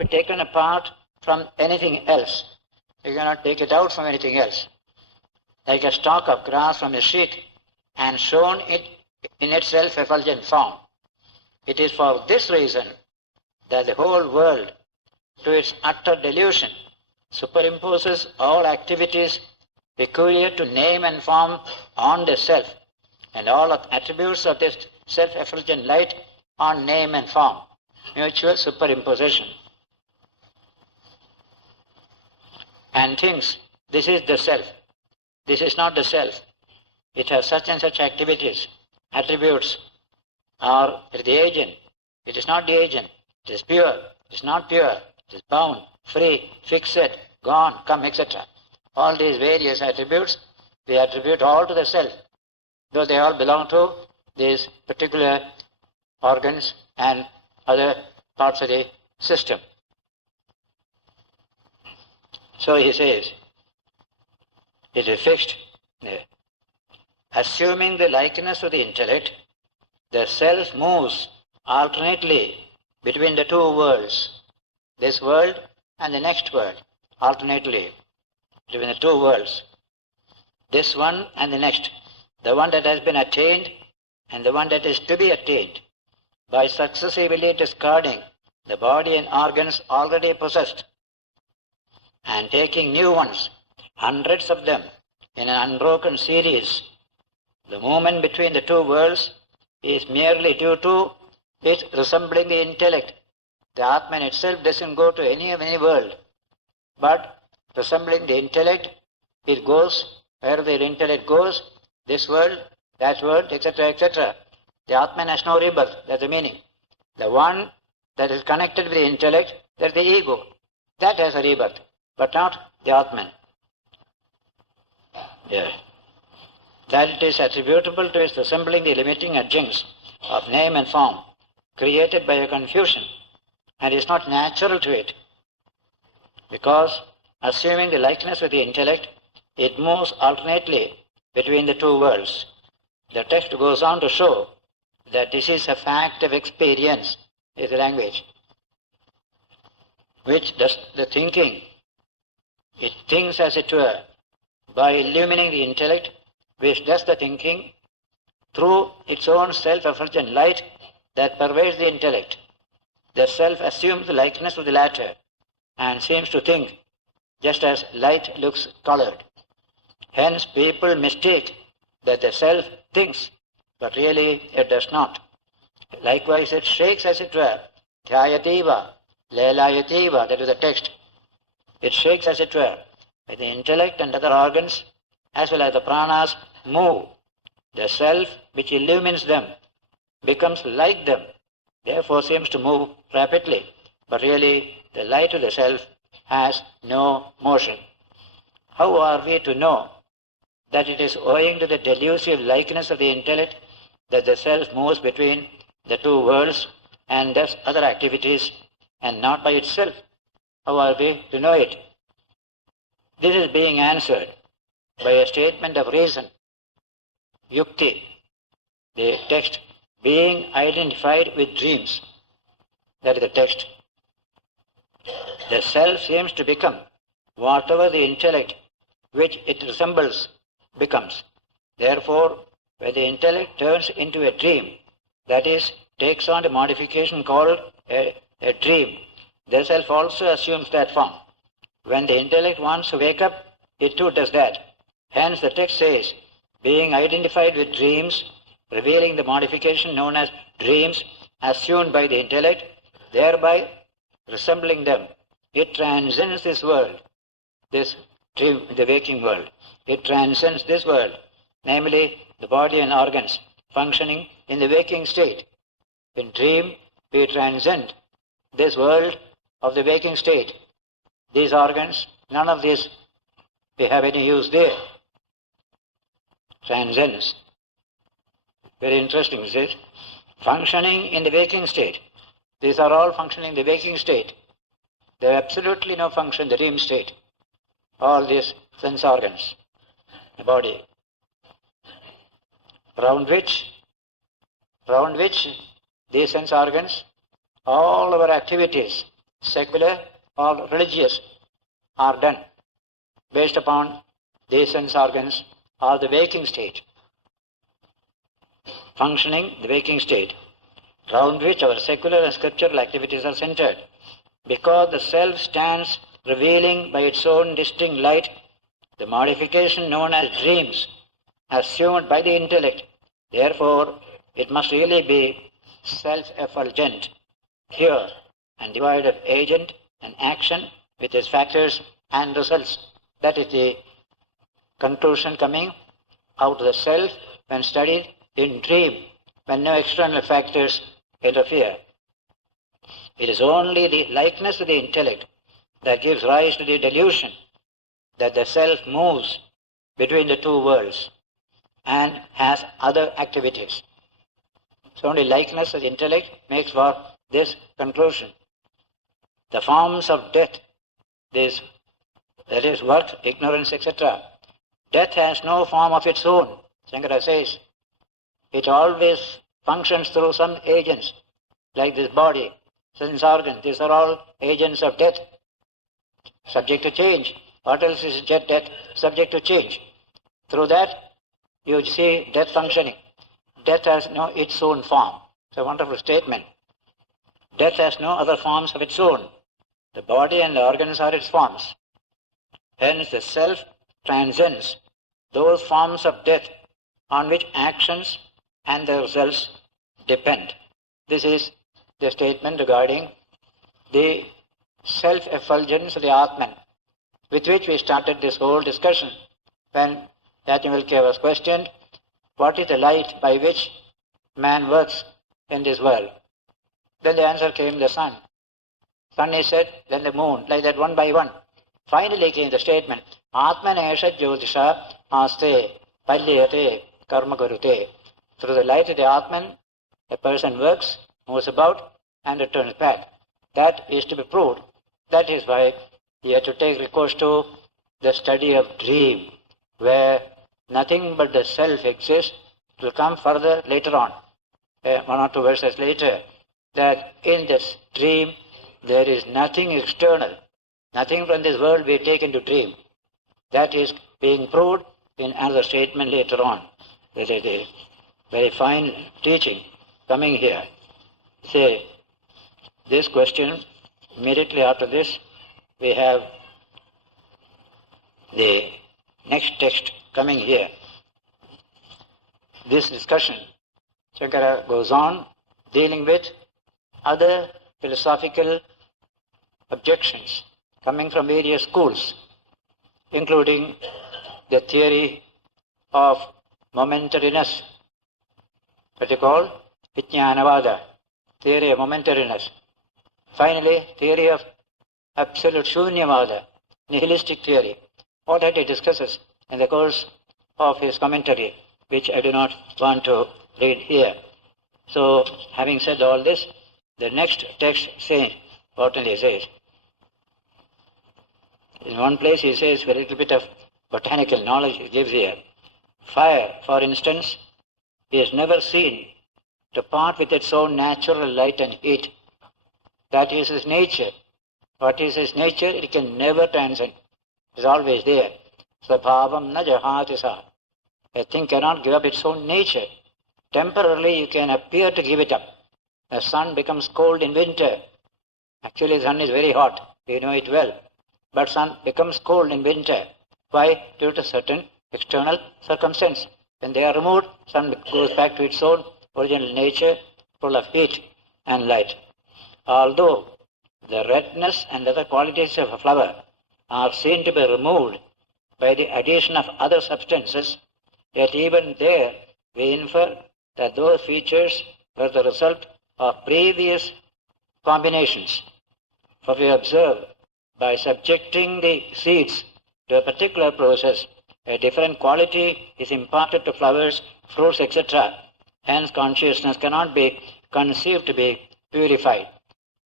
be taken apart from anything else. You cannot take it out from anything else. Like a stalk of grass from a sheet and shown it in its self-effulgent form. It is for this reason that the whole world, to its utter delusion, superimposes all activities peculiar to name and form on the self, and all attributes of this self-effulgent light on name and form. Mutual superimposition. And thinks, this is the self. This is not the self. It has such and such activities, attributes, or it is the agent. It is not the agent. It is pure. It is not pure. It is bound, free, fixed, gone, come, etc. All these various attributes, they attribute all to the self, though they all belong to these particular organs and other parts of the system. So he says, it is fixed. Assuming the likeness of the intellect, the self moves alternately between the two worlds, this world and the next world, alternately between the two worlds, this one and the next, the one that has been attained and the one that is to be attained, by successively discarding the body and organs already possessed and taking new ones, hundreds of them, in an unbroken series. The movement between the two worlds is merely due to it resembling the intellect. The Atman itself doesn't go to any world, but resembling the intellect, it goes where the intellect goes, this world, that world, etc., etc. The Atman has no rebirth, that's the meaning. The one that is connected with the intellect, that's the ego. That has a rebirth, but not the Atman. Yeah. That it is attributable to its resembling the limiting adjuncts of name and form, created by a confusion, and is not natural to it, because assuming the likeness with the intellect, it moves alternately between the two worlds. The text goes on to show that this is a fact of experience, is the language, which does the thinking. It thinks, as it were, by illumining the intellect, which does the thinking through its own self-effulgent light that pervades the intellect. The self assumes the likeness of the latter and seems to think just as light looks colored. Hence people mistake that the self thinks, but really it does not. Likewise it shakes, as it were, dhyayativa, lelayativa, that is the text. It shakes, as it were, when the intellect and other organs, as well as the pranas, move. The self which illumines them becomes like them, therefore seems to move rapidly, but really the light of the self has no motion. How are we to know that it is owing to the delusive likeness of the intellect that the self moves between the two worlds and does other activities, and not by itself? How are we to know it? This is being answered by a statement of reason, yukti, the text, being identified with dreams. That is the text. The self seems to become whatever the intellect which it resembles becomes. Therefore, when the intellect turns into a dream, that is, takes on the modification called a dream, the self also assumes that form. When the intellect wants to wake up, it too does that. Hence the text says, being identified with dreams, revealing the modification known as dreams assumed by the intellect, thereby resembling them, it transcends this world, this dream, the waking world. It transcends this world, namely the body and organs functioning in the waking state. In dream, we transcend this world of the waking state. These organs, none of these we have any use there. Transcends. Very interesting, is it? Functioning in the waking state. These are all functioning in the waking state. They have absolutely no function in the dream state. All these sense organs, the body, round which these sense organs, all our activities secular or religious, are done based upon the sense organs or the waking state, functioning the waking state, round which our secular and scriptural activities are centered. Because the self stands revealing by its own distinct light the modification known as dreams, assumed by the intellect. Therefore, it must really be self-effulgent, pure, and devoid of agent and action with its factors and results. That is the conclusion coming out of the self when studied in dream, when no external factors interfere. It is only the likeness to the intellect that gives rise to the delusion that the self moves between the two worlds and has other activities. So only likeness of the intellect makes for this conclusion. The forms of death, that is work, ignorance, etc. Death has no form of its own, Shankara says. It always functions through some agents, like this body, sense organ. These are all agents of death, subject to change. What else is death? Subject to change. Through that, you see death functioning. Death has no its own form. It's a wonderful statement. Death has no other forms of its own. The body and the organs are its forms. Hence, the self transcends those forms of death on which actions and their results depend. This is the statement regarding the self-effulgence of the Atman, with which we started this whole discussion when Yajnavalkya was questioned, what is the light by which man works in this world? Then the answer came, the sun. Sun is said, then the moon, like that one by one. Finally came the statement, Atman esha jyotisha aste palyate karma karute. Through the light of the Atman, a person works, moves about, and returns back. That is to be proved. That is why he had to take recourse to the study of dream, where nothing but the self exists. It will come further later on, one or two verses later, that in this dream there is nothing external, nothing from this world we take into dream. That is being proved in another statement later on. There is a very fine teaching coming here. Say, this question, immediately after this, we have the next text coming here. This discussion, Shankara goes on dealing with other philosophical objections coming from various schools, including the theory of momentariness, what they call Vijnanavada, theory of momentariness. Finally, theory of absolute Shunyavada, nihilistic theory. All that he discusses in the course of his commentary, which I do not want to read here. So, having said all this, the next text says, what he says. In one place he says, a little bit of botanical knowledge he gives here. Fire, for instance, is never seen to part with its own natural light and heat. That is its nature. What is its nature? It can never transcend. It is always there. Sabhavam na jahati sa. A thing cannot give up its own nature. Temporarily you can appear to give it up. The sun becomes cold in winter. Actually the sun is very hot. We know it well. But sun becomes cold in winter. Why? Due to certain external circumstance. When they are removed, sun goes back to its own original nature, full of heat and light. Although the redness and other qualities of a flower are seen to be removed by the addition of other substances, yet even there we infer that those features were the result of previous combinations. For we observe, by subjecting the seeds to a particular process, a different quality is imparted to flowers, fruits, etc. Hence consciousness cannot be conceived to be purified.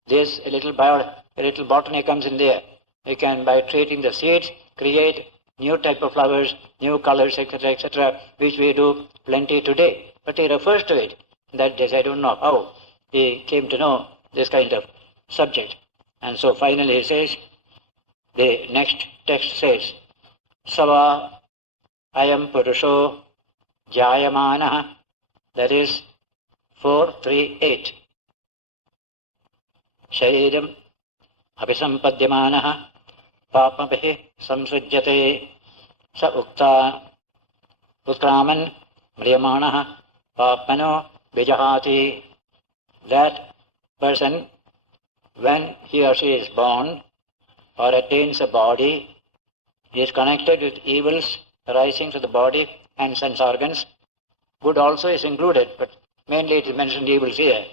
This, a little botany comes in there. You can, by treating the seeds, create new type of flowers, new colors, etc., which we do plenty today. But he refers to it. That is, I don't know how he came to know this kind of subject. And so finally he says, the next text says, Sava ayam purusho jayamana, that is 438. Shairam abhisampadhyamana papamahi samsujyate sa ukta utkraman mriyamana papano vijahati. That person, when he or she is born or attains a body, is connected with evils arising to the body and sense organs. Good also is included, but mainly it is mentioned evils here.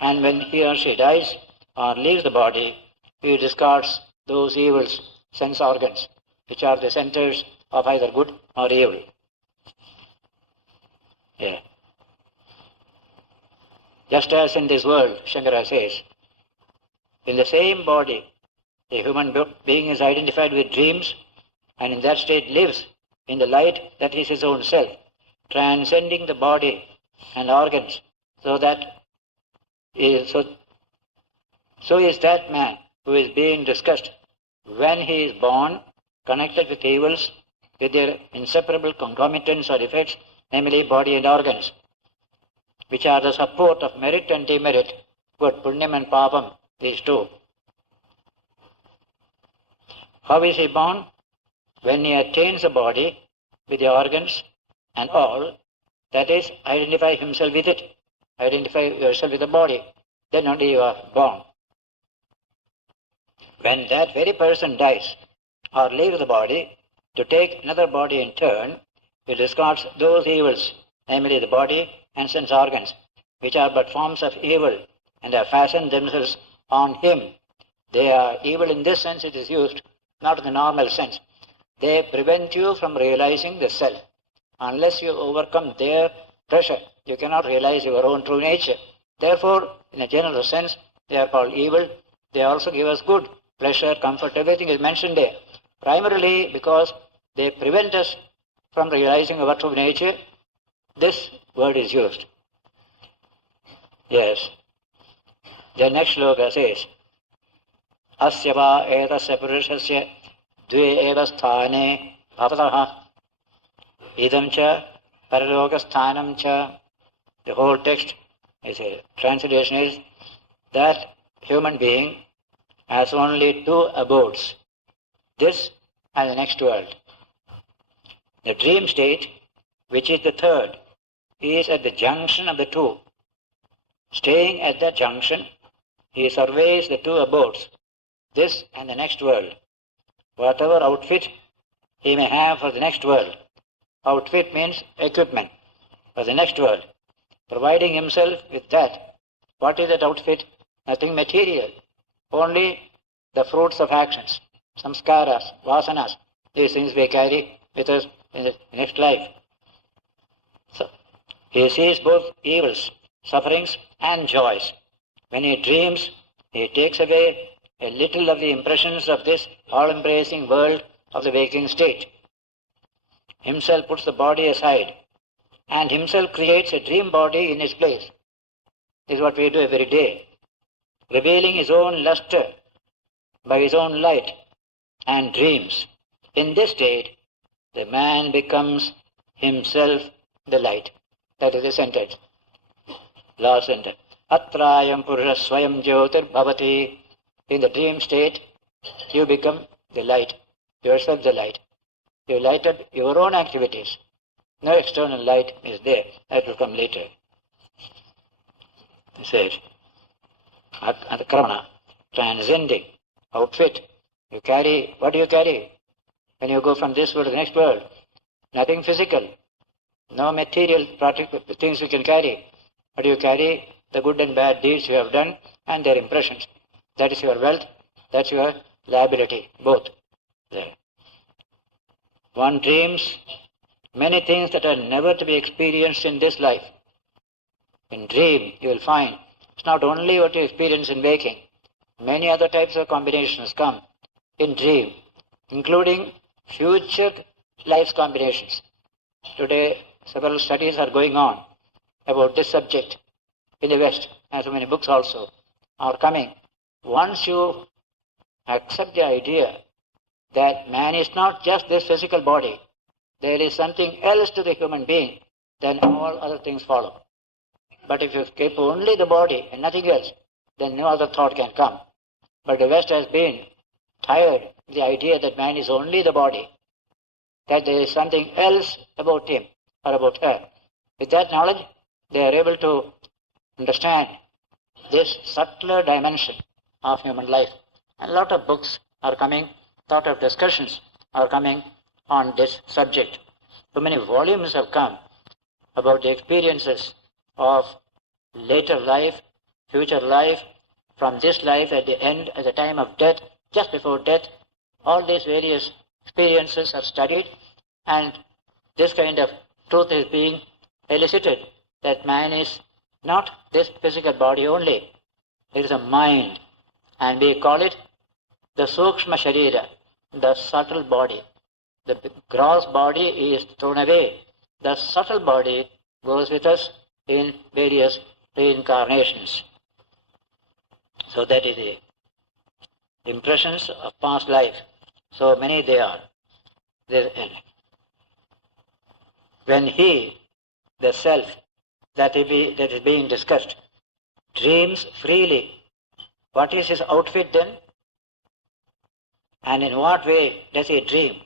And when he or she dies or leaves the body, he discards those evils, sense organs, which are the centers of either good or evil. Yeah. Just as in this world, Shankara says, in the same body, a human being is identified with dreams, and in that state lives in the light that is his own self, transcending the body and organs, so is that man who is being discussed when he is born, connected with evils, with their inseparable concomitants or effects, namely body and organs, which are the support of merit and demerit, good, punyam and papam, these two. How is he born? When he attains a body with the organs and all, that is, identify himself with it, identify yourself with the body, then only you are born. When that very person dies or leaves the body to take another body in turn, he discards those evils, namely the body and sense organs, which are but forms of evil and have fastened themselves on him. They are evil in this sense it is used, not in the normal sense. They prevent you from realizing the self. Unless you overcome their pressure, you cannot realize your own true nature. Therefore, in a general sense, they are called evil. They also give us good, pleasure, comfort, everything is mentioned there. Primarily because they prevent us from realizing our true nature, this word is used. Yes. The next sloka says, Asya va etasya purushasya dve eva sthane bhavataha idam cha paraloka sthanam cha. The whole text is a translation is that human being has only two abodes, this and the next world. The dream state, which is the third, is at the junction of the two. Staying at that junction, he surveys the two abodes, this and the next world. Whatever outfit he may have for the next world, outfit means equipment for the next world, providing himself with that. What is that outfit? Nothing material, only the fruits of actions, samskaras, vasanas. These things we carry with us in the next life. So, he sees both evils, sufferings and joys. When he dreams, he takes away a little of the impressions of this all-embracing world of the waking state. Himself puts the body aside and himself creates a dream body in its place. This is what we do every day, revealing his own luster by his own light and dreams. In this state, the man becomes himself the light. That is the sentence. Last sentence. Atrayam purusha swayam jyotir bhavati. In the dream state, you become the light, yourself the light. You lighted your own activities. No external light is there. That will come later. He says, Kramana, transcending, outfit. You carry, what do you carry? When you go from this world to the next world, nothing physical, no material practical things you can carry. But you carry the good and bad deeds you have done and their impressions. That is your wealth, that's your liability, both. There. One dreams many things that are never to be experienced in this life. In dream, you will find it's not only what you experience in waking. Many other types of combinations come in dream, including future life's combinations. Today, several studies are going on about this subject in the West, and so many books also are coming. Once you accept the idea that man is not just this physical body. There is something else to the human being, then all other things follow. But if you keep only the body and nothing else, then no other thought can come. But the West has been tired of the idea that man is only the body, that there is something else about him or about her. With that knowledge, they are able to understand this subtler dimension of human life. And a lot of books are coming, a lot of discussions are coming on this subject. So many volumes have come about the experiences of later life, future life, from this life at the end, at the time of death, just before death. All these various experiences are studied, and this kind of truth is being elicited, that man is not this physical body only. It is a mind, and we call it the Sukshma Sharira, the subtle body. The gross body is thrown away. The subtle body goes with us in various reincarnations. So that is the impressions of past life. So many they are. When he, the self, that is being discussed, dreams freely, what is his outfit then? And in what way does he dream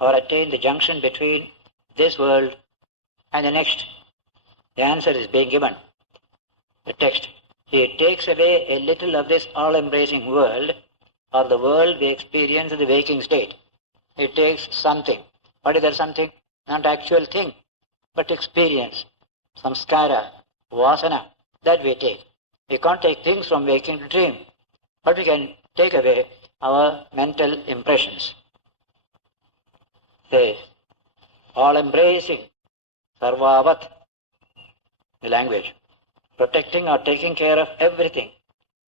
or attain the junction between this world and the next? The answer is being given. The text. He takes away a little of this all-embracing world, or the world we experience in the waking state. It takes something. What is that something? Not actual thing, but experience. Samskara, vasana, that we take. We can't take things from waking to dream, but we can take away our mental impressions. The all-embracing, sarvavat, the language, protecting or taking care of everything.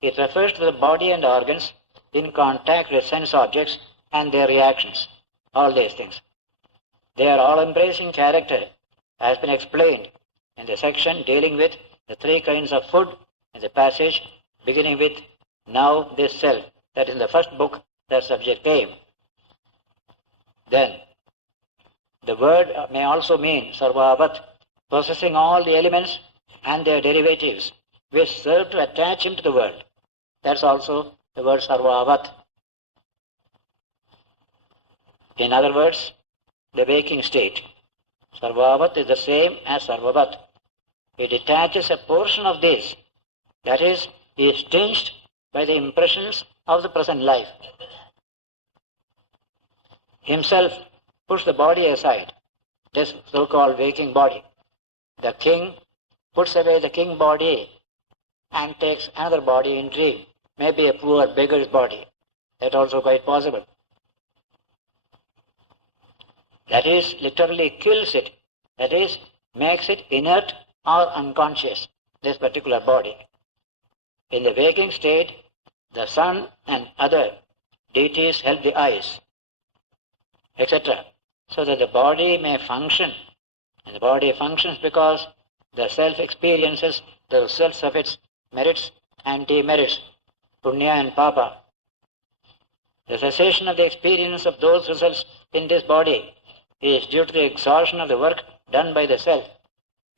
It refers to the body and organs in contact with sense objects and their reactions. All these things. Their all-embracing character has been explained in the section dealing with the three kinds of food in the passage beginning with now this self. That is in the first book that subject came. Then the word may also mean sarvavat, possessing all the elements and their derivatives which serve to attach him to the world. That's also the word sarvavat. In other words, the waking state. Sarvavat is the same as sarvavat. It detaches a portion of this. That is, he is tinged by the impressions of the present life. Himself puts the body aside, this so-called waking body. The king puts away the king body and takes another body in dream, maybe a poor beggar's body. That's also quite possible. That is, literally kills it. That is, makes it inert or unconscious, this particular body. In the waking state, the sun and other deities help the eyes, etc., so that the body may function. And the body functions because the self experiences the results of its merits and demerits, punya and papa. The cessation of the experience of those results in this body is due to the exhaustion of the work done by the self.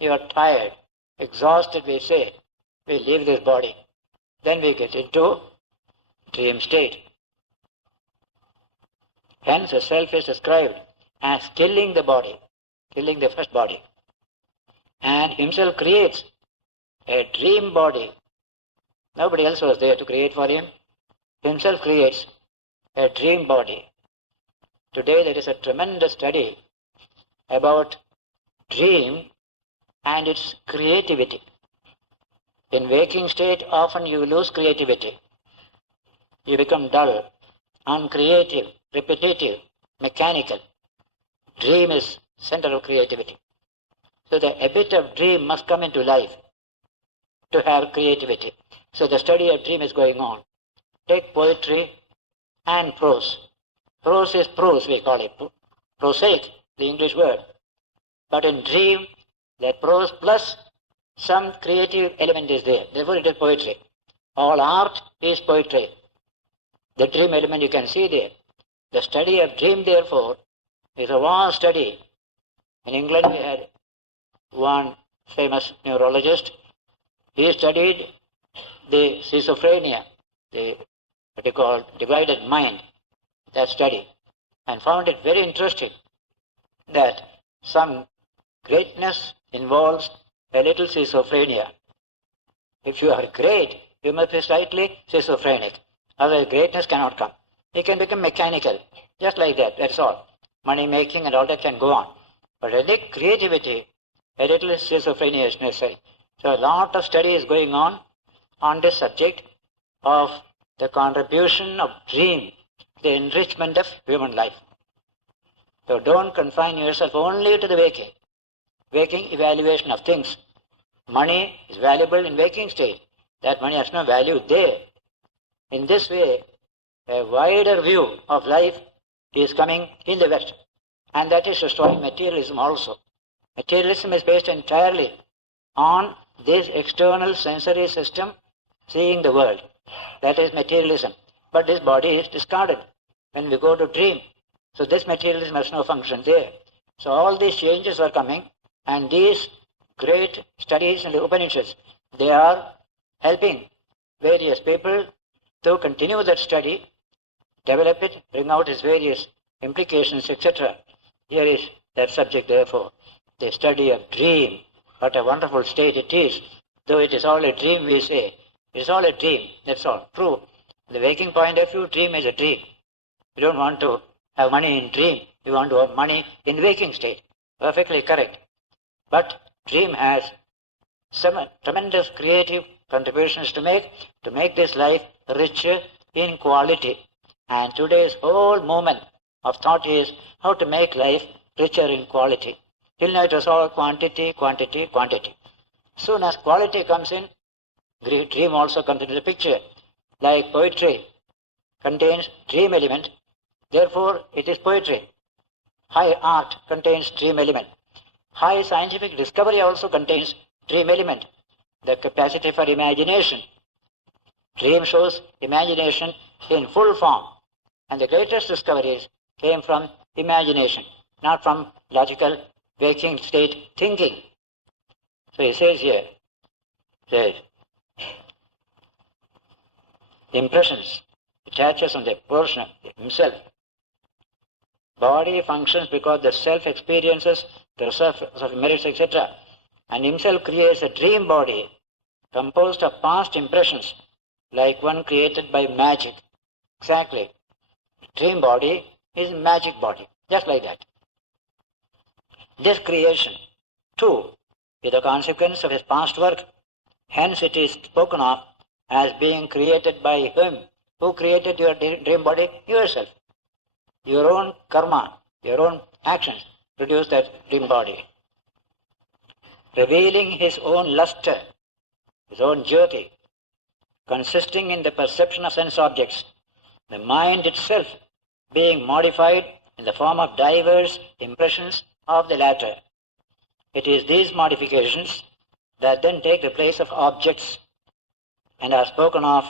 You are tired, exhausted, we say. We leave this body. Then we get into dream state. Hence the self is described as killing the body, killing the first body. And himself creates a dream body. Nobody else was there to create for him. Himself creates a dream body. Today there is a tremendous study about dream and its creativity. In waking state, often you lose creativity. You become dull, uncreative, repetitive, mechanical. Dream is center of creativity. So a bit of dream must come into life to have creativity. So the study of dream is going on. Take poetry and prose. Prose is prose, we call it. Prosaic, the English word. But in dream, that prose plus some creative element is there. Therefore it is poetry. All art is poetry. The dream element you can see there. The study of dream, therefore, is a vast study. In England, we had one famous neurologist. He studied the schizophrenia, the what you call divided mind, that study, and found it very interesting that some greatness involves a little schizophrenia. If you are great, you must be slightly schizophrenic. Otherwise, greatness cannot come. You can become mechanical, just like that, that's all. Money making and all that can go on. But a little creativity, a little schizophrenia is necessary. So a lot of study is going on this subject of the contribution of dream, the enrichment of human life. So don't confine yourself only to the waking evaluation of things. Money is valuable in waking state. That money has no value there. In this way, a wider view of life is coming in the West. And that is destroying materialism also. Materialism is based entirely on this external sensory system seeing the world. That is materialism. But this body is discarded when we go to dream. So this materialism has no function there. So all these changes are coming, and these great studies in the Upanishads, they are helping various people to continue that study, develop it, bring out its various implications, etc. Here is that subject, therefore, the study of dream. What a wonderful state it is. Though it is all a dream, we say. It is all a dream, that's all. True. The waking point of view, dream is a dream. You don't want to have money in dream. You want to have money in waking state. Perfectly correct. But dream has some tremendous creative contributions to make this life richer in quality. And today's whole movement of thought is how to make life richer in quality. Till now it was all quantity, quantity, quantity. Soon as quality comes in, dream also comes into the picture. Like poetry contains dream element, therefore it is poetry. High art contains dream element. High scientific discovery also contains dream element, the capacity for imagination. Dream shows imagination in full form. And the greatest discoveries came from imagination, not from logical waking state thinking. So he says here, impressions attaches on the portion of himself. Body functions because the self experiences the reserve of merits, etc. And himself creates a dream body composed of past impressions, like one created by magic. Exactly. Dream body is magic body, just like that. This creation, too, is a consequence of his past work. Hence it is spoken of as being created by him. Who created your dream body? Yourself. Your own karma, your own actions produce that dream body. Revealing his own luster, his own jyoti, consisting in the perception of sense objects, the mind itself being modified in the form of diverse impressions of the latter. It is these modifications that then take the place of objects and are spoken of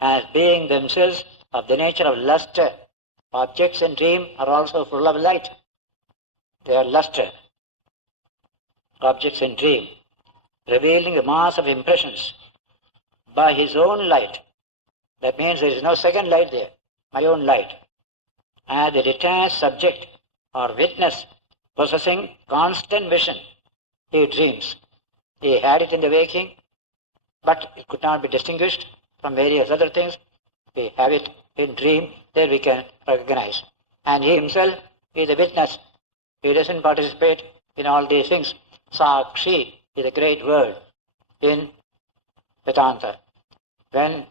as being themselves of the nature of luster. Objects in dream are also full of light. They are luster. Objects in dream, revealing the mass of impressions by his own light. That means there is no second light there, my own light. As a detached subject or witness possessing constant vision, he dreams. He had it in the waking, but it could not be distinguished from various other things. We have it in dream, there we can recognize. And he himself is a witness. He doesn't participate in all these things. Sakshi is a great word in Vedanta. When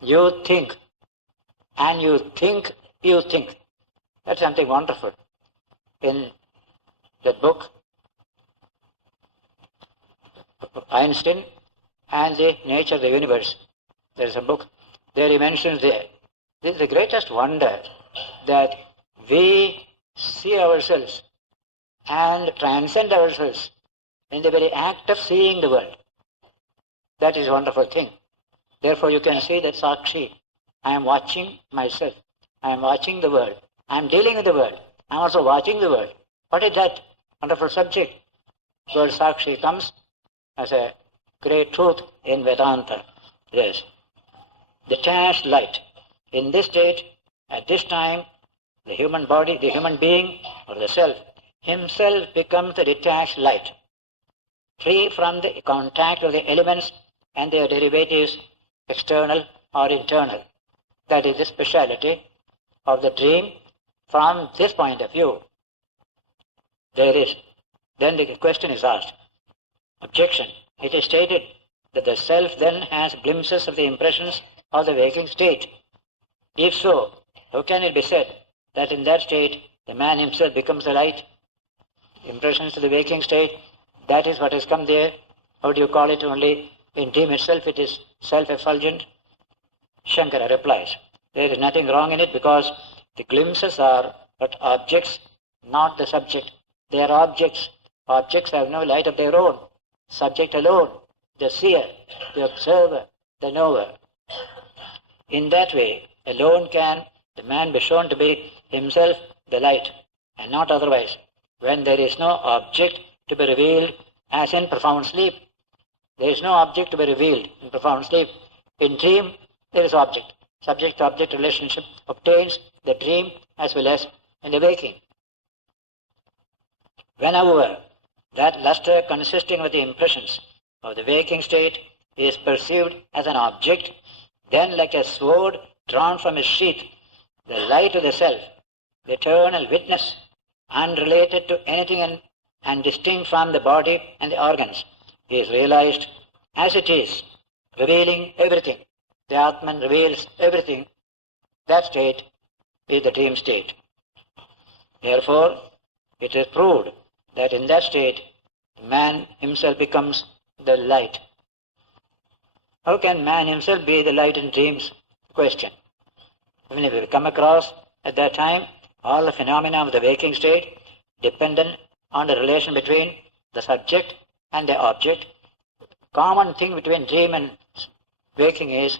you think, and you think, that's something wonderful. In that book, Einstein and the Nature of the Universe, there is a book, there he mentions there. This is the greatest wonder, that we see ourselves and transcend ourselves in the very act of seeing the world. That is a wonderful thing. Therefore you can see that Sakshi, I am watching myself. I am watching the world. I am dealing with the world. I am also watching the world. What is that wonderful subject? Word Sakshi comes as a great truth in Vedanta. Yes. Detached light. In this state, at this time, the human body, the human being, or the self, himself becomes the detached light, free from the contact of the elements and their derivatives, external or internal. That is the speciality of the dream. From this point of view, then the question is asked. Objection. It is stated that the self then has glimpses of the impressions of the waking state. If so, how can it be said that in that state the man himself becomes the light? Impressions of the waking state, that is what has come there. How do you call it? Only in dream itself it is self-effulgent? Shankara replies, there is nothing wrong in it, because the glimpses are but objects, not the subject. They are objects. Objects have no light of their own. Subject alone, the seer, the observer, the knower. In that way, alone can the man be shown to be himself the light, and not otherwise, when there is no object to be revealed, as in profound sleep. There is no object to be revealed in profound sleep. In dream, there is object. Subject-object relationship obtains the dream as well as in the waking. When, however, that luster consisting of the impressions of the waking state is perceived as an object, then like a sword drawn from its sheath, the light of the self, the eternal witness, unrelated to anything and distinct from the body and the organs, is realized as it is, revealing everything. The Atman reveals everything. That state is the dream state. Therefore, it is proved that in that state, man himself becomes the light. How can man himself be the light in dreams? Question. Even if we come across at that time all the phenomena of the waking state dependent on the relation between the subject and the object, common thing between dream and waking is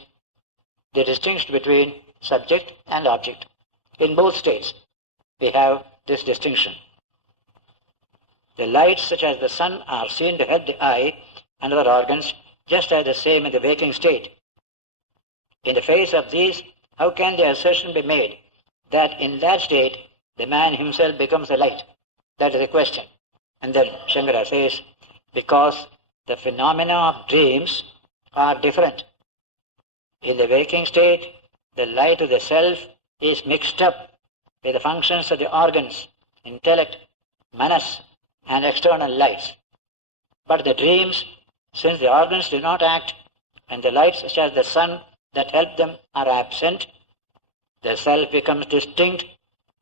the distinction between subject and object. In both states, we have this distinction. The lights such as the sun are seen to help the eye and other organs just as the same in the waking state. In the face of these, how can the assertion be made that in that state the man himself becomes the light? That is the question. And then Shankara says, because the phenomena of dreams are different. In the waking state, the light of the self is mixed up with the functions of the organs, intellect, manas, and external lights. But the dreams, since the organs do not act, and the lights such as the sun that help them are absent, the self becomes distinct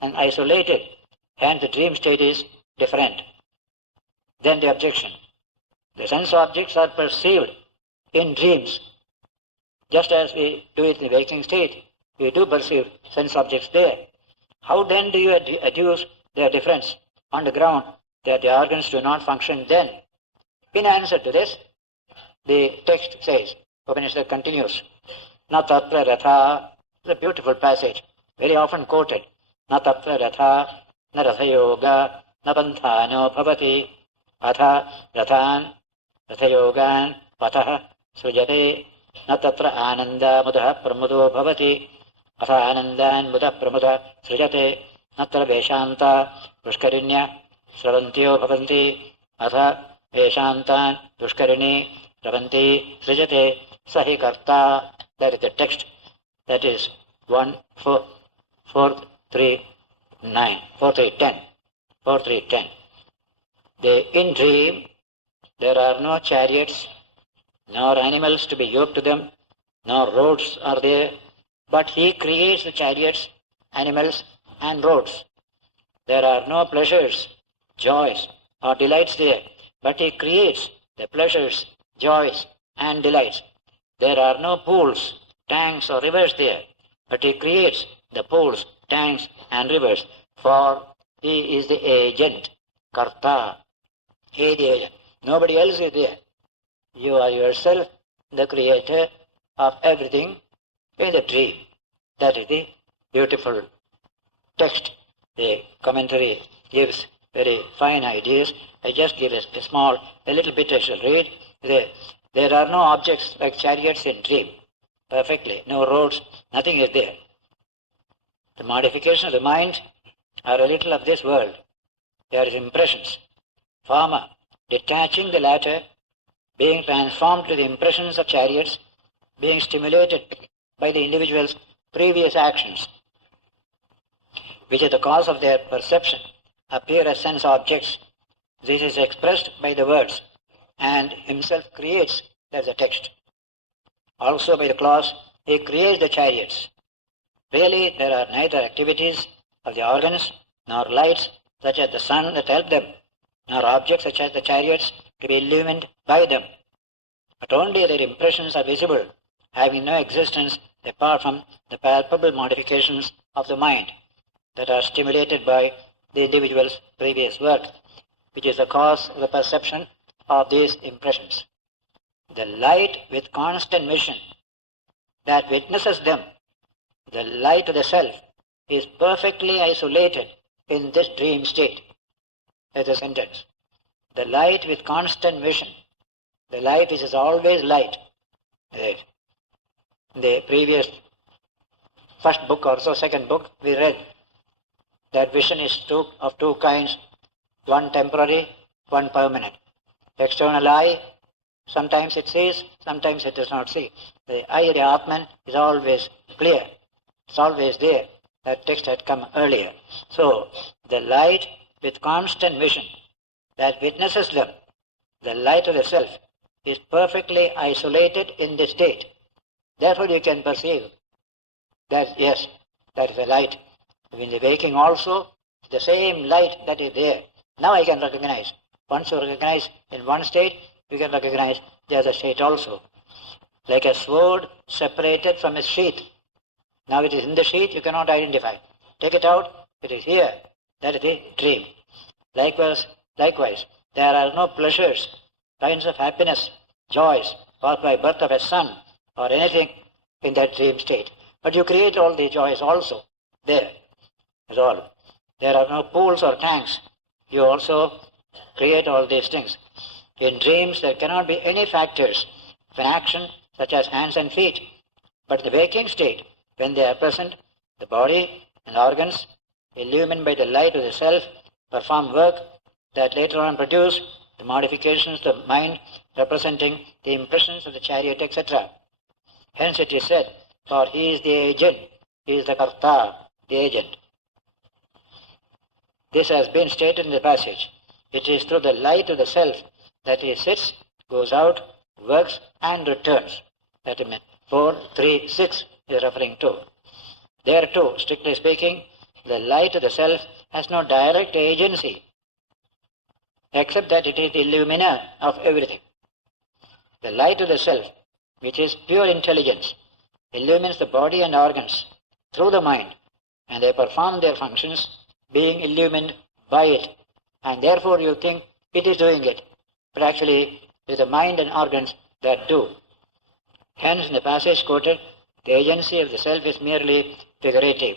and isolated, and the dream state is different. Then the objection. The sense objects are perceived in dreams, just as we do it in the waking state. We do perceive sense objects there. How then do you adduce their difference on the ground that the organs do not function then? In answer to this, the text says, Upanishad continues, Na tatra ratha, it's a beautiful passage, very often quoted. Na tatra ratha, na ratha yoga, na panthano bhavati, atha rathan, ratha yogan, patah, srujate, na tatra ananda mudah pramudo bhavati, atha anandan mudah pramuda srujate, natra veshanta pushkarinya sravantyo bhavanti, atha veshantan pushkarini sravanti srujate, sahi karta. That is the text. That is 4.3.10. In dream, there are no chariots, nor animals to be yoked to them, nor roads are there, but he creates the chariots, animals, and roads. There are no pleasures, joys, or delights there, but he creates the pleasures, joys, and delights. There are no pools, tanks, or rivers there, but he creates the pools, tanks, and rivers, for he is the agent, karta. He is the agent. Nobody else is there. You are yourself the creator of everything in the dream. That is the beautiful text. The commentary gives very fine ideas. I just give a little bit I shall read. There are no objects like chariots in dream. Perfectly. No roads, nothing is there. The modification of the mind are a little of this world. There is impressions. Former, detaching the latter, being transformed to the impressions of chariots, being stimulated by the individual's previous actions, which is the cause of their perception, appear as sense objects. This is expressed by the words, and himself creates, that's the text. Also by the clause, he creates the chariots. Really, there are neither activities of the organs, nor lights such as the sun that help them, nor objects such as the chariots to be illumined by them. But only their impressions are visible, having no existence apart from the palpable modifications of the mind that are stimulated by the individual's previous work, which is the cause of the perception of these impressions. The light with constant mission that witnesses them, the light of the self, is perfectly isolated in this dream state. That's a sentence. The light with constant mission, the light which is always light. In the previous first book or so, second book, we read that vision is of two kinds, one temporary, one permanent. External eye, sometimes it sees, sometimes it does not see. The eye of the Atman is always clear. It's always there. That text had come earlier. So, the light with constant vision that witnesses them, the light of the self, is perfectly isolated in this state. Therefore you can perceive that, yes, that is a light. In the waking also, the same light that is there. Now I can recognize. Once you recognize in one state, you can recognize the other state also. Like a sword separated from its sheath. Now it is in the sheath, you cannot identify. Take it out, it is here. That is the dream. Likewise, there are no pleasures, kinds of happiness, joys, or by birth of a son, or anything in that dream state. But you create all the joys also there. That's all. There are no pools or tanks. You also create all these things. In dreams, there cannot be any factors of an action such as hands and feet. But in the waking state, when they are present, the body and organs, illumined by the light of the self, perform work that later on produce the modifications of the mind representing the impressions of the chariot, etc. Hence it is said, for he is the agent, he is the karta, the agent. This has been stated in the passage. It is through the light of the self that he sits, goes out, works and returns. That is 4:3:6 is referring to. There too, strictly speaking, the light of the self has no direct agency, except that it is the illuminer of everything. The light of the self, which is pure intelligence, illumines the body and organs through the mind, and they perform their functions being illumined by it. And therefore you think it is doing it, but actually it is the mind and organs that do. Hence in the passage quoted, the agency of the self is merely figurative.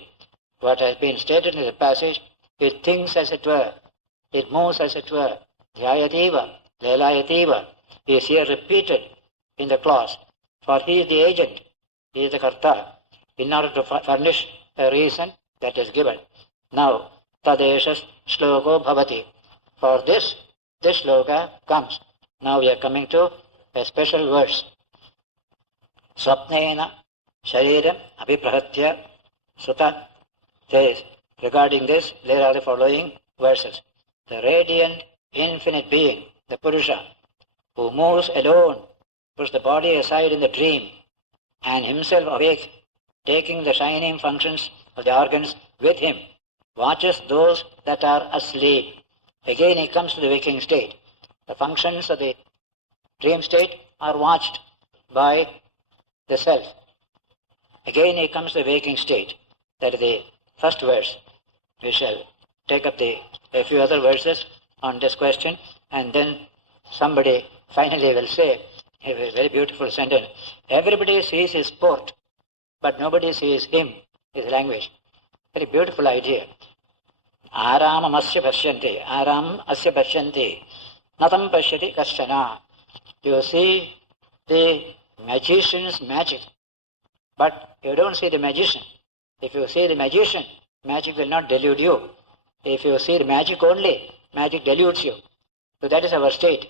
What has been stated in the passage, it thinks as it were, it moves as it were, dhyayativa, lelayativa, is here repeated in the clause. For he is the agent, he is the karta, in order to furnish a reason that is given. Now, tadeshas shloko bhavati. For this shloka comes. Now we are coming to a special verse. Swapnena shariram abhiprahatya sutta says, regarding this, there are the following verses. The radiant, infinite being, the Purusha, who moves alone, puts the body aside in the dream, and himself awake, taking the shining functions of the organs with him, watches those that are asleep. Again he comes to the waking state. The functions of the dream state are watched by the self. Again he comes to the waking state. That is the first verse. We shall take up a few other verses on this question, and then somebody finally will say, a very beautiful sentence, everybody sees his sport, but nobody sees him. his language. Very beautiful idea. Aramam asya pashyanti, aram asya pashyanti, natam pashyati kashana. You see the magician's magic, but you don't see the magician. If you see the magician, magic will not delude you. If you see the magic only, magic deludes you. So that is our state.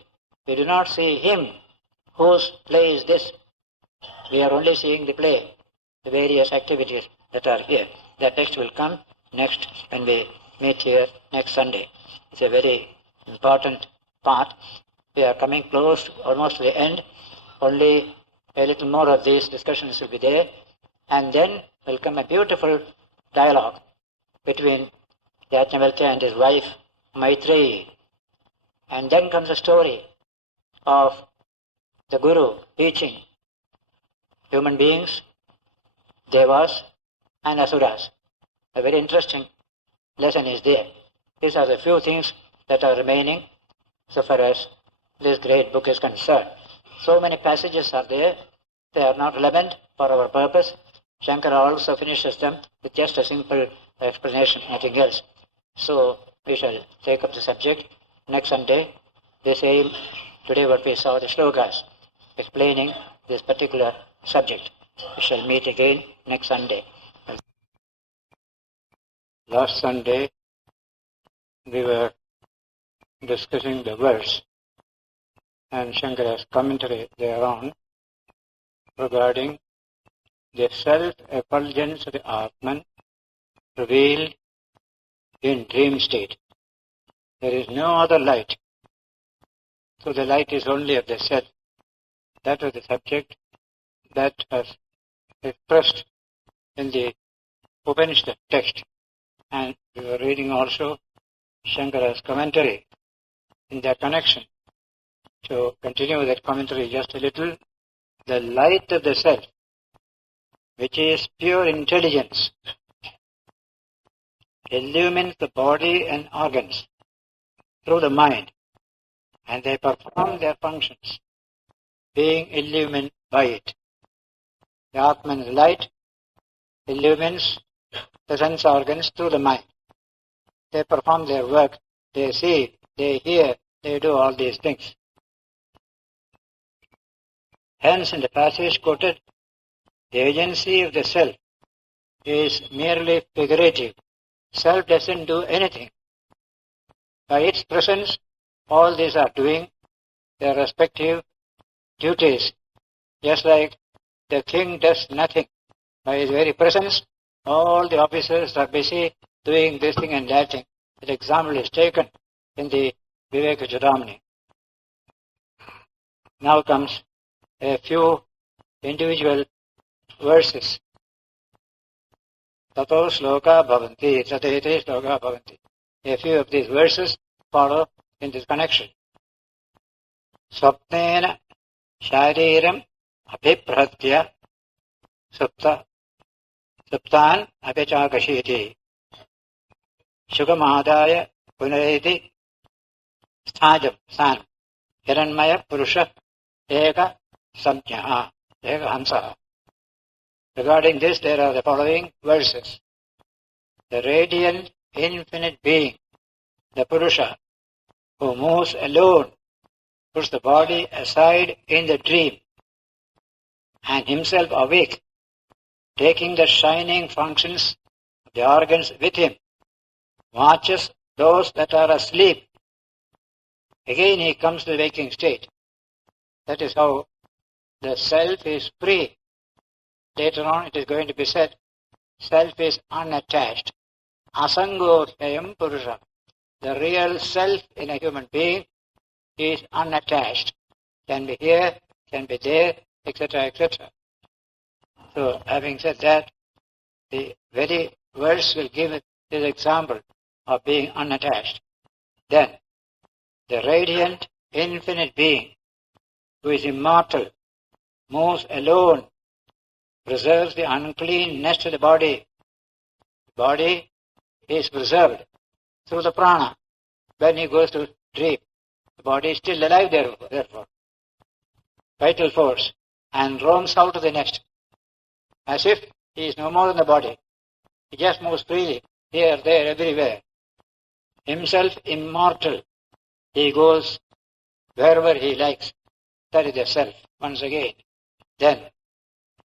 We do not see him whose play is this. We are only seeing the play, the various activities that are here. That text will come next when we meet here next Sunday. It's a very important part. We are coming close, almost to the end. Only a little more of these discussions will be there. And then will come a beautiful dialogue between Yajnavalkya and his wife Maitreyi. And then comes a story of the Guru teaching human beings, devas and asuras. A very interesting lesson is there. These are the few things that are remaining so far as this great book is concerned. So many passages are there. They are not relevant for our purpose. Shankara also finishes them with just a simple explanation, nothing else. So we shall take up the subject next Sunday. The same, today what we saw, the shlokas explaining this particular subject. We shall meet again next Sunday. Last Sunday we were discussing the verse and Shankara's commentary thereon regarding the self-effulgence of the Atman revealed in dream state. There is no other light. So the light is only of the self. That was the subject that was expressed in the Upanishad text. And we were reading also Shankara's commentary in that connection. To continue that commentary just a little, the light of the self, which is pure intelligence, illumines the body and organs through the mind, and they perform their functions, being illumined by it. The Atman's light illumines the sense organs through the mind. They perform their work, they see, they hear, they do all these things. Hence, in the passage quoted, the agency of the self is merely figurative. Self doesn't do anything. By its presence, all these are doing their respective duties. Just like the king does nothing. By his very presence, all the officers are busy doing this thing and that thing. That example is taken in the Vivekananda. Now comes a few individual verses. Tato shloka bhavanti, tatete shloka bhavanti. A few of these verses follow in this connection. Swapnena shariram abhiprahatya suptan apechakashiti sugamadaya punareti sthajam san hiranmaya purusha eka samjnaha eka hamsaha. Regarding this, there are the following verses. The radiant, infinite being, the Purusha, who moves alone, puts the body aside in the dream, and himself awake, taking the shining functions of the organs with him, watches those that are asleep. Again he comes to the waking state. That is how the self is free. Later on it is going to be said, self is unattached. Asangodhyayam Purusha. The real self in a human being is unattached. Can be here, can be there, etc., etc. So, having said that, the very verse will give this example of being unattached. Then, the radiant, infinite being, who is immortal, moves alone, preserves the uncleanness of the body. The body is preserved through the prana. When he goes to sleep, the body is still alive therefore. Vital force. And roams out to the next. As if he is no more than the body. He just moves freely, here, there, everywhere. Himself immortal. He goes wherever he likes. That is the self, once again. Then,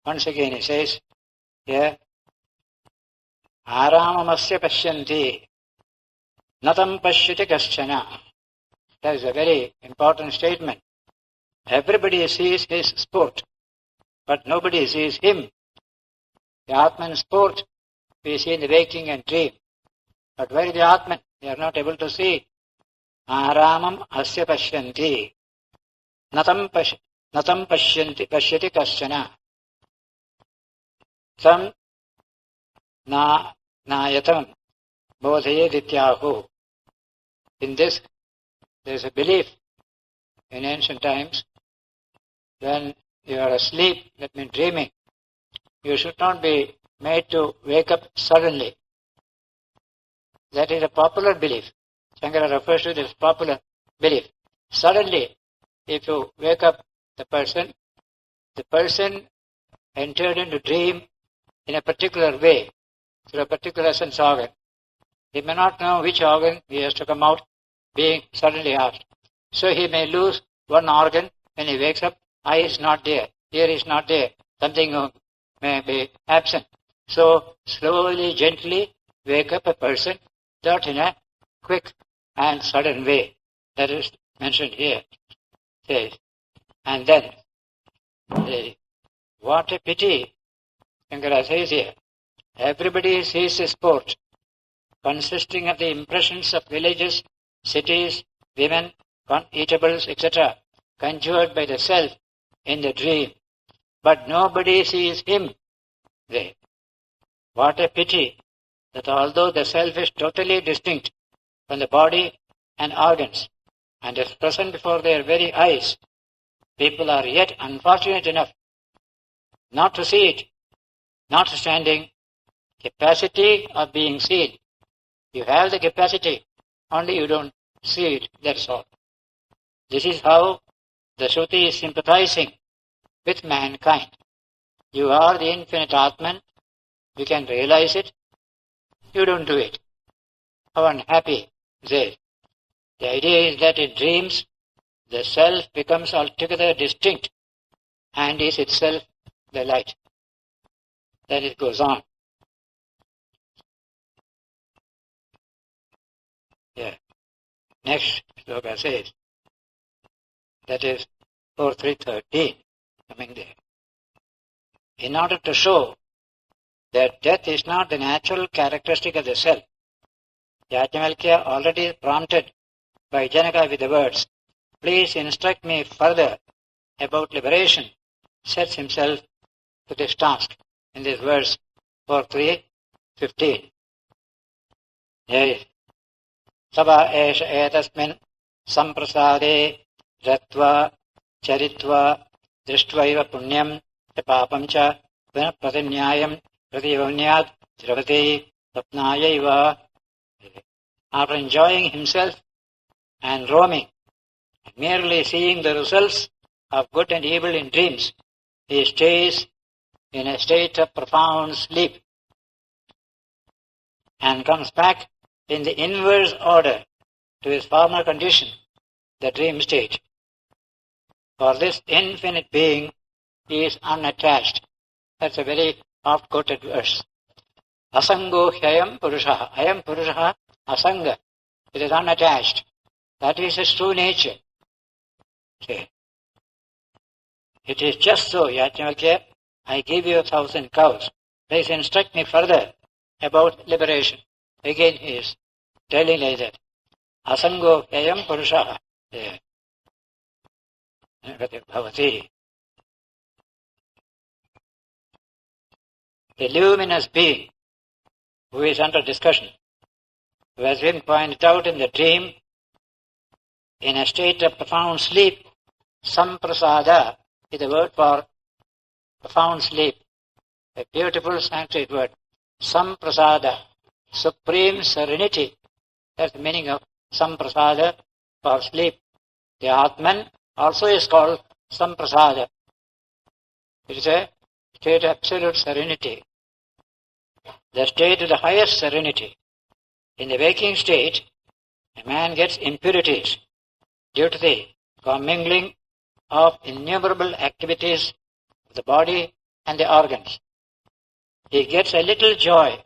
once again he says, here, Aramamasya pashyanti, natam pashyati kaschana. That is a very important statement. Everybody sees his sport, but nobody sees him. The Atman sport we see in the waking and dream. But where is the Atman? They are not able to see. Aramam asya pashyanti. Natam pashyati kaschana. Tam nayatam bodhayedityahu. In this, there is a belief in ancient times, when you are asleep, that means dreaming, you should not be made to wake up suddenly. That is a popular belief. Shankara refers to this popular belief. Suddenly, if you wake up the person entered into dream in a particular way, through a particular sense organ. He may not know which organ he has to come out, being suddenly asked. So he may lose one organ when he wakes up. Eye is not there, ear is not there, something may be absent. So slowly, gently wake up a person, not in a quick and sudden way. That is mentioned here. And then, what a pity, Shankara says here. Everybody sees a sport consisting of the impressions of villages, cities, women, eatables, etc., conjured by the self in the dream. But nobody sees him there. What a pity that although the self is totally distinct from the body and organs and is present before their very eyes, people are yet unfortunate enough not to see it, notwithstanding capacity of being seen. You have the capacity, only you don't see it, that's all. This is how the Shruti is sympathizing with mankind. You are the infinite Atman, you can realize it, you don't do it. How unhappy they are. The idea is that in dreams, the self becomes altogether distinct and is itself the light. Then it goes on. Yeah. Next sloka says, that is 4.3.13, coming there. In order to show that death is not the natural characteristic of the self, Yajnavalkya, already prompted by Janaka with the words, please instruct me further about liberation, sets himself to this task in this verse 4.3.15. Yes. Sava esha etasmin samprasade ratva charitva drishtva punyam papam cha pratinyayam pratiyavanyad dravati tapnayaiva. After enjoying himself and roaming, merely seeing the results of good and evil in dreams, he stays in a state of profound sleep and comes back in the inverse order to his former condition, the dream state. For this infinite being is unattached. That's a very oft-quoted verse. Asango hyayam purushaha. Ayam purushaha asanga. It is unattached. That is his true nature. Okay. It is just so, Yajnavalkya, I give you 1,000 cows. Please instruct me further about liberation. Again he is telling like that. Asango hyayam purushaha. Bhavati. The luminous being who is under discussion, who has been pointed out in the dream, in a state of profound sleep, samprasada is the word for profound sleep. A beautiful Sanskrit word. Samprasada, supreme serenity. That's the meaning of samprasada, for sleep. The Atman also is called samprasada. It is a state of absolute serenity. the state of the highest serenity. In the waking state, a man gets impurities due to the commingling of innumerable activities of the body and the organs. He gets a little joy